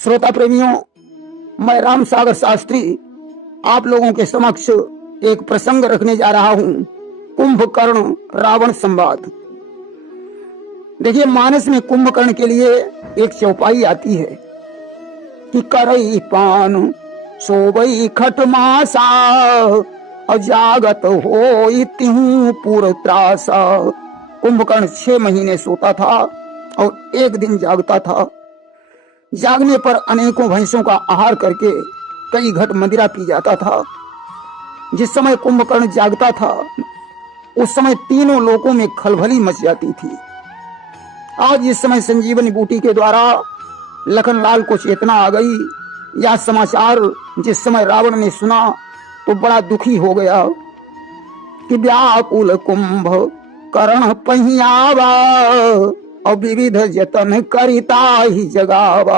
श्रोता प्रेमियों, मैं राम सागर शास्त्री आप लोगों के समक्ष एक प्रसंग रखने जा रहा हूं। कुंभकर्ण रावण संवाद। देखिए, मानस में कुंभकर्ण के लिए एक चौपाई आती है कि करई पान सोबई खटमासा और जागत हो तिहू पूर त्रासा। कुंभकर्ण 6 महीने सोता था और एक दिन जागता था। जागने पर अनेकों भैंसों का आहार करके कई घट मदिरा पी जाता था। जिस समय कुंभकर्ण जागता था उस समय तीनों लोकों में खलबली मच जाती थी। आज इस समय संजीवनी बूटी के द्वारा लखनलाल को चेतना आ गई। यह समाचार जिस समय रावण ने सुना तो बड़ा दुखी हो गया कि व्याकुल कुंभ कर्ण पहियावा और विविध जतन करिता ही जगावा।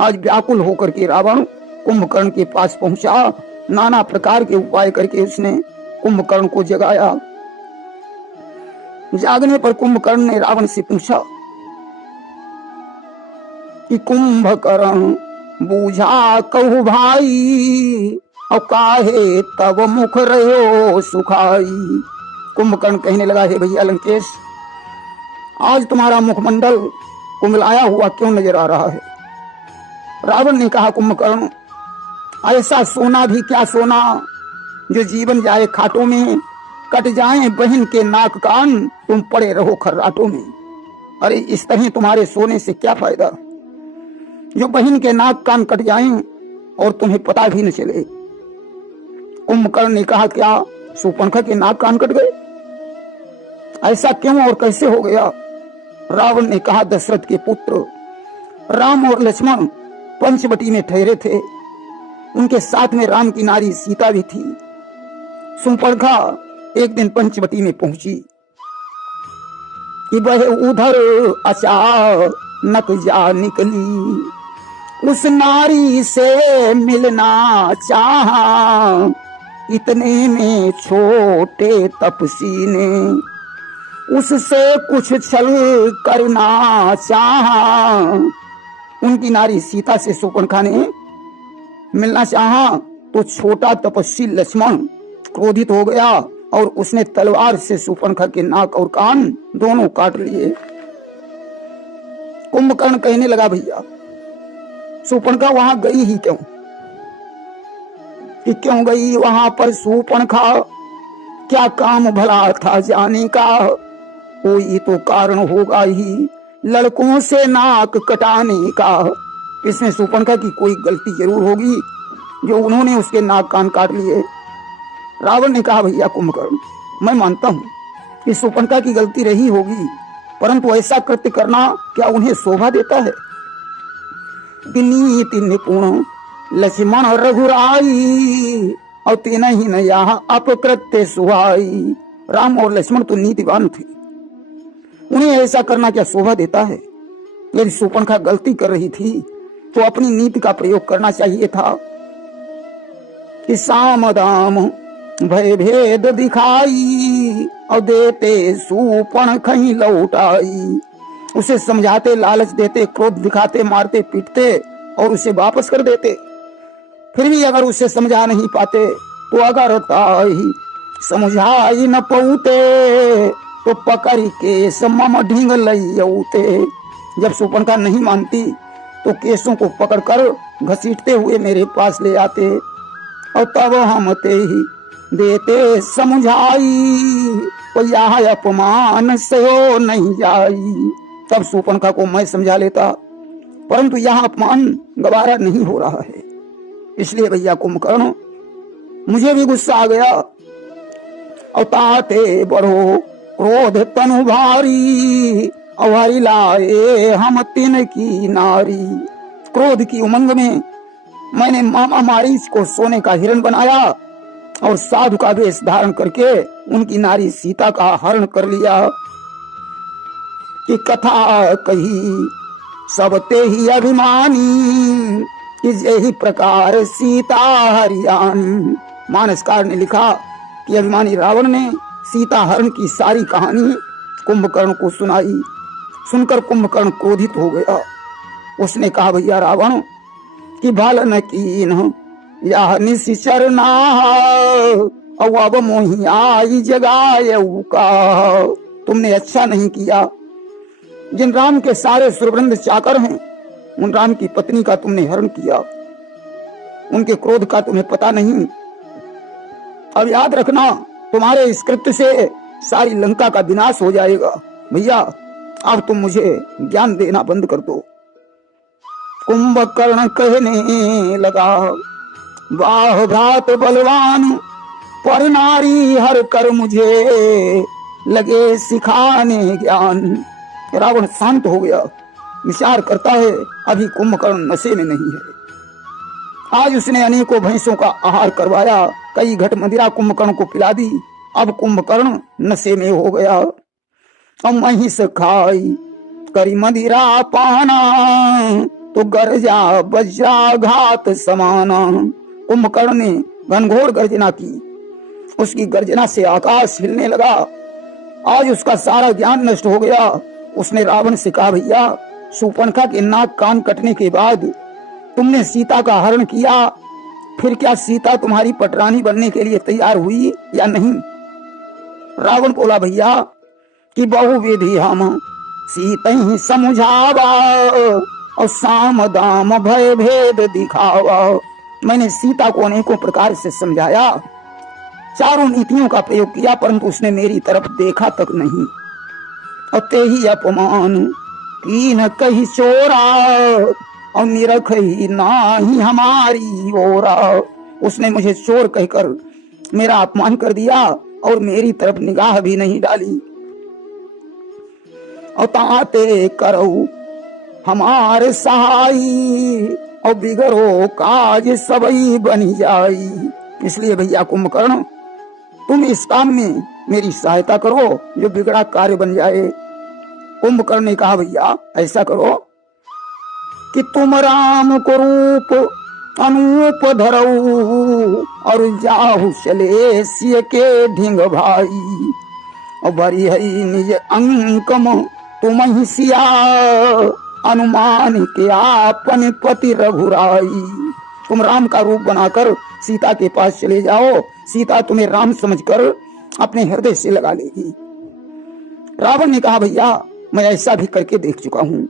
आज व्याकुल होकर के रावण कुंभकर्ण के पास पहुंचा। नाना प्रकार के उपाय करके उसने कुंभकर्ण को जगाया। जागने पर कुंभकर्ण ने रावण से पूछा कि कुंभकर्ण बूझा कहु भाई और काहे तब मुख रहो सुखाई। कुंभकर्ण कहने लगा, हे भैया लंकेश, आज तुम्हारा मुखमंडल कुंभलाया हुआ क्यों नजर आ रहा है। रावण ने कहा, कुंभकर्ण, ऐसा सोना भी क्या सोना जो जीवन जाए खाटों में, कट जाए बहन के नाक कान, तुम पड़े रहो खर्राटों में। अरे इस तरह तुम्हारे सोने से क्या फायदा जो बहन के नाक कान कट जाएं और तुम्हें पता भी न चले। कुंभकर्ण ने कहा, क्या शूर्पणखा के नाक कान कट गए? ऐसा क्यों और कैसे हो गया? रावण ने कहा, दशरथ के पुत्र राम और लक्ष्मण पंचवटी में ठहरे थे। उनके साथ में राम की नारी सीता भी थी। शूर्पणखा एक दिन पंचवटी में पहुंची कि वह उधर अचानक जा निकली, उस नारी से मिलना चाहा, इतने में छोटे तपसी ने उससे कुछ छल करना चाहा। उनकी नारी सीता से शूर्पणखा ने मिलना चाहा तो छोटा तपस्वी लक्ष्मण क्रोधित हो गया और उसने तलवार से शूर्पणखा के नाक और कान दोनों काट लिए। कुंभकर्ण कहने लगा, भैया शूर्पणखा वहां गई ही क्यों? कि क्यों गई वहां पर शूर्पणखा? क्या काम भला था जाने का? कोई तो कारण होगा ही लड़कों से नाक कटाने का। इसमें शूर्पणखा की कोई गलती जरूर होगी जो उन्होंने उसके नाक कान काट लिए। रावण ने कहा, भैया कुंभकर्ण, मैं मानता हूं कि शूर्पणखा की गलती रही होगी, परंतु ऐसा कृत्य करना क्या उन्हें शोभा देता है? नीति निपुण लक्ष्मण रघुराई और तेना ही न यहाँ अपकृत्य सुहाई। राम और लक्ष्मण तो नीतिवान थे, उन्हें ऐसा करना क्या शोभा देता है? यदि शूर्पणखा गलती कर रही थी तो अपनी नीति का प्रयोग करना चाहिए था कि साम दाम भय भेद दिखाई और देते शूर्पणखा ही लौटाई। उसे समझाते, लालच देते, क्रोध दिखाते, मारते पीटते और उसे वापस कर देते। फिर भी अगर उसे समझा नहीं पाते तो अगर ताई समझाई न पऊते तो पकड़ के समम ढींग लईते। जब शूर्पणखा नहीं मानती तो केसों को पकड़कर घसीटते हुए मेरे पास ले आते और तब हम ते ही देते समझाई, तो यह अपमान से हो नहीं जाई। तब शूर्पणखा को मैं समझा लेता, परंतु यह अपमान गवारा नहीं हो रहा है। इसलिए भैया कुंभकर्ण, मुझे भी गुस्सा आ गया और ताते बढ़ो क्रोध तनु भारी और हरि लाए हम तिन की नारी। क्रोध की उमंग में मैंने मामा मारीच को सोने का हिरण बनाया और साधु का वेश धारण करके उनकी नारी सीता का हरण कर लिया। कि कथा कही सबते ही अभिमानी, कि यही प्रकार सीता हरियाणी। मानसकार ने लिखा कि अभिमानी रावण ने सीता हरण की सारी कहानी कुंभकर्ण को सुनाई। सुनकर कुंभकर्ण क्रोधित हो गया। उसने कहा भैया रावण कि भल न कीन यह निश्चर ना अब मोही आई जगाए का। तुमने अच्छा नहीं किया। जिन राम के सारे सुरवृंद चाकर हैं उन राम की पत्नी का तुमने हरण किया। उनके क्रोध का तुम्हें पता नहीं। अब याद रखना तुम्हारे इस कृत्य से सारी लंका का विनाश हो जाएगा। भैया अब तुम मुझे ज्ञान देना बंद कर दो। कुंभकर्ण कहने लगा वाह भ्रात बलवान पर नारी हर कर मुझे लगे सिखाने ज्ञान। रावण शांत हो गया, विचार करता है अभी कुंभकर्ण नशे में नहीं है। आज उसने अनेकों भैंसों का आहार करवाया, कई घट मदिरा कुंभकर्ण को पिला दी। अब कुंभकर्ण नशे में हो गया। अब महिष खाई करी मदिरा पाना तो गर्जा वज्राघात समाना। कुंभकर्ण ने घनघोर गर्जना की, उसकी गर्जना से आकाश हिलने लगा। आज उसका सारा ज्ञान नष्ट हो गया। उसने रावण से कहा भैया शूर्पणखा के नाक कान कटने के बाद तुमने सीता का हरण किया, फिर क्या सीता तुम्हारी पटरानी बनने के लिए तैयार हुई या नहीं? रावण बोला भैया कि बहुविधि हम सीता ही समझावा और साम दाम भय भेद दिखावा। मैंने सीता को अनेकों प्रकार से समझाया, चारों नीतियों का प्रयोग किया, परंतु उसने मेरी तरफ देखा तक नहीं। और ते ही अपमान की न कही चोरा और निरख ही ना ही हमारी ओरा। उसने मुझे चोर कहकर मेरा अपमान कर दिया और मेरी तरफ निगाह भी नहीं डाली। और ताते करो हमारे सहाई और बिगड़ो काज सबई बनी जाई। इसलिए भैया कुंभकर्ण तुम इस काम में मेरी सहायता करो जो बिगड़ा कार्य बन जाए। कुंभकर्ण ने कहा भैया ऐसा करो कि तुम राम को रूप अनूप धरऊ और जाहु चले सिय के ढिंग भाई और भरी हई निज अंकम तुम ही सिया अनुमान के आपन पति रघुराई। तुम राम का रूप बनाकर सीता के पास चले जाओ, सीता तुम्हें राम समझकर अपने हृदय से लगा लेगी। रावण ने कहा भैया मैं ऐसा भी करके देख चुका हूं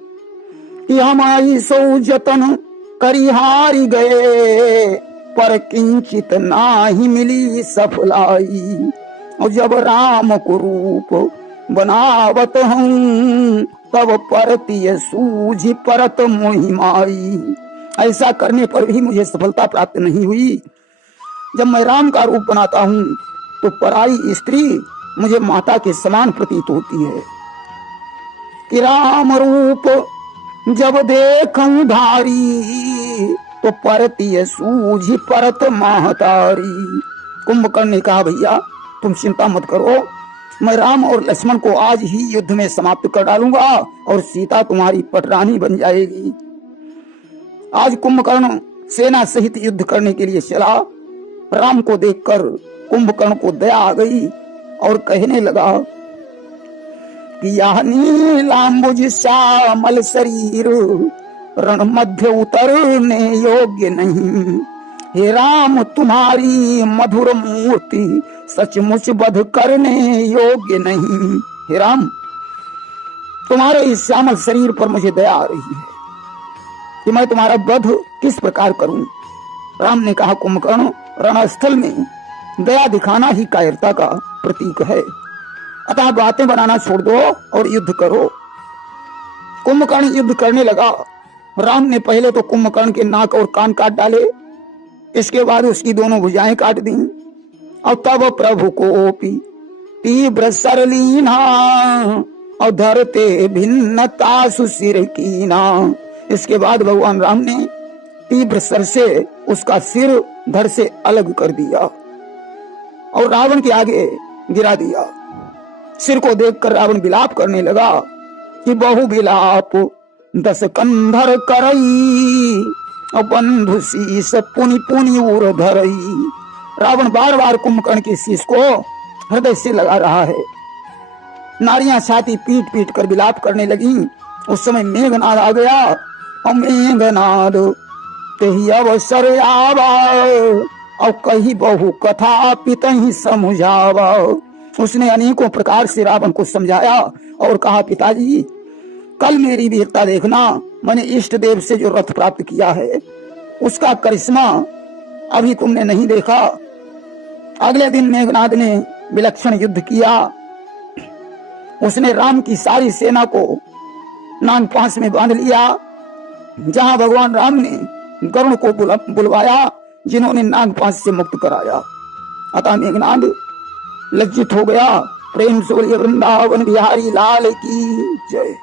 कि हमारी सौ जतन करिहारी गए पर किंचित ना ही मिली सफलाई। और जब राम को रूप बनावत हूँ तब परतीय सूझी परत मोहिमाई। ऐसा करने पर भी मुझे सफलता प्राप्त नहीं हुई। जब मैं राम का रूप बनाता हूँ तो पराई स्त्री मुझे माता के समान प्रतीत होती है। कि राम रूप जब देखूं धारी तो परतीय सूझी परत महतारी। कुंभकर्ण ने कहा भैया तुम चिंता मत करो, मैं राम और लक्ष्मण को आज ही युद्ध में समाप्त कर डालूंगा और सीता तुम्हारी पटरानी बन जाएगी। आज कुंभकर्ण सेना सहित युद्ध करने के लिए चला। राम को देखकर कुंभकर्ण को दया आ गई और कहने लगा कि यह नीलांबुज श्यामल शरीर रण मध्य उतरने योग्य नहीं। हे राम तुम्हारी मधुर मूर्ति सचमुच वध करने योग्य नहीं। हे राम तुम्हारे इस श्यामल शरीर पर मुझे दया आ रही है कि मैं तुम्हारा वध किस प्रकार करूं। राम ने कहा कुंभकर्ण रणस्थल में दया दिखाना ही कायरता का प्रतीक है, अतः बातें बनाना छोड़ दो और युद्ध करो। कुंभकर्ण युद्ध करने लगा। राम ने पहले तो कुंभकर्ण के नाक और कान काट डाले, इसके बाद उसकी दोनों भुजाएं काट दी। और तब प्रभु को तीव्र सरलीना और धरते भिन्नता सुशिर कीना। इसके बाद भगवान राम ने तीव्र सर से उसका सिर धड़ से अलग कर दिया और रावण के आगे गिरा दिया। सिर को देखकर रावण विलाप करने लगा कि बहु विलाप दस कंधर करई और बंधु शीस पुनि पुनि उर धरई। रावण बार बार कुंभकर्ण के शीश को हृदय से लगा रहा है। नारियां छाती पीट पीट कर विलाप करने लगी। उस समय मेघनाद आ गया मेघनाद तेही अवसर आवा और कही बहु कथा पितहि समझावा। उसने अनेकों प्रकार से रावण को समझाया और कहा, पिताजी कल मेरी वीरता देखना, मैंने इष्ट देव से जो रथ प्राप्त किया है उसका करिश्मा अभी तुमने नहीं देखा। अगले दिन मेघनाद ने विलक्षण युद्ध किया। उसने राम की सारी सेना को नागपाश में बांध लिया। जहां भगवान राम ने गरुड़ को बुलवाया, जिन्होंने नागपाश से मुक्त कराया। अतः मेघनाद लज्जित हो गया। प्रेम से बोलिए वृंदावन बिहारी लाल की जय।